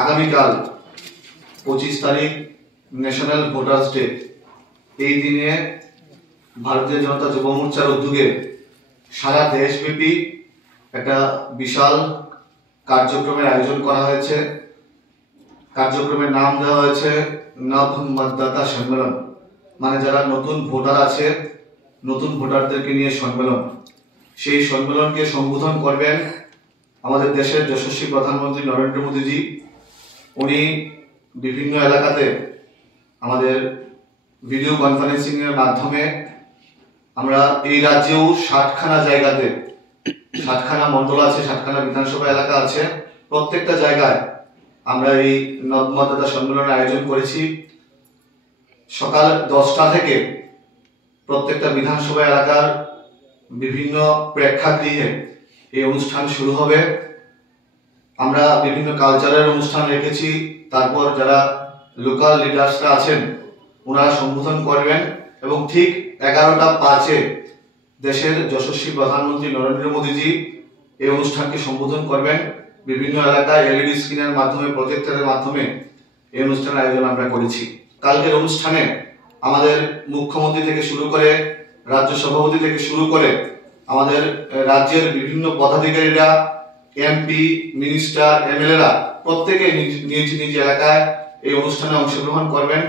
আগামীকাল 25 তারিখ national voters day. এই দিনে ভারতীয় জনতা যুব মোর্চার উদ্যোগে সারা দেশব্যাপী একটা বিশাল কার্যক্রমের আয়োজন করা হয়েছে। কার্যক্রমের নাম দেওয়া হয়েছে নব মতদাতা সম্মেলন, মানে যারা নতুন ভোটার আছে, নতুন ভোটারদেরকে নিয়ে সম্মেলন। সেই সম্মেলনকে সম্বোধন করবেন আমাদের দেশের যশস্বী প্রধানমন্ত্রী নরেন্দ্র মোদীজি। উনি বিভিন্ন এলাকাতে আমাদের ভিডিও কনফারেন্সিং এর মাধ্যমে, আমরা এই রাজ্যেও 60খানা জায়গাতে, 60খানা মন্ডল আছে, 60খানা বিধানসভা এলাকা আছে, প্রত্যেকটা জায়গায় আমরা এই নবমতদাতা সম্মেলনের আয়োজন করেছি। সকাল 10টা থেকে প্রত্যেকটা বিধানসভা এলাকার বিভিন্ন প্রেক্ষাগৃহে এই অনুষ্ঠান শুরু হবে। আমরা বিভিন্ন কালচারাল অনুষ্ঠান রেখেছি। তারপর যারা লোকাল লিডার্সরা আছেন ওনারা সম্বোধন করবেন এবং ঠিক 11টা 5-এ দেশের যশস্বী প্রধানমন্ত্রী নরেন্দ্র মোদীজি এই অনুষ্ঠানকে সম্বোধন করবেন। বিভিন্ন এলাকায় এলইডি স্ক্রিনের মাধ্যমে, প্রজেক্টরের মাধ্যমে এই অনুষ্ঠানের আয়োজন আমরা করেছি। কালকের অনুষ্ঠানে আমাদের মুখ্যমন্ত্রী থেকে শুরু করে, রাজ্য সভাপতি থেকে শুরু করে আমাদের রাজ্যের বিভিন্ন পদাধিকারীরা, এমপি, মিনিস্টার, এমএলএরা প্রত্যেকে নিজ নিজ এলাকায় এই অনুষ্ঠানে অংশগ্রহণ করবেন।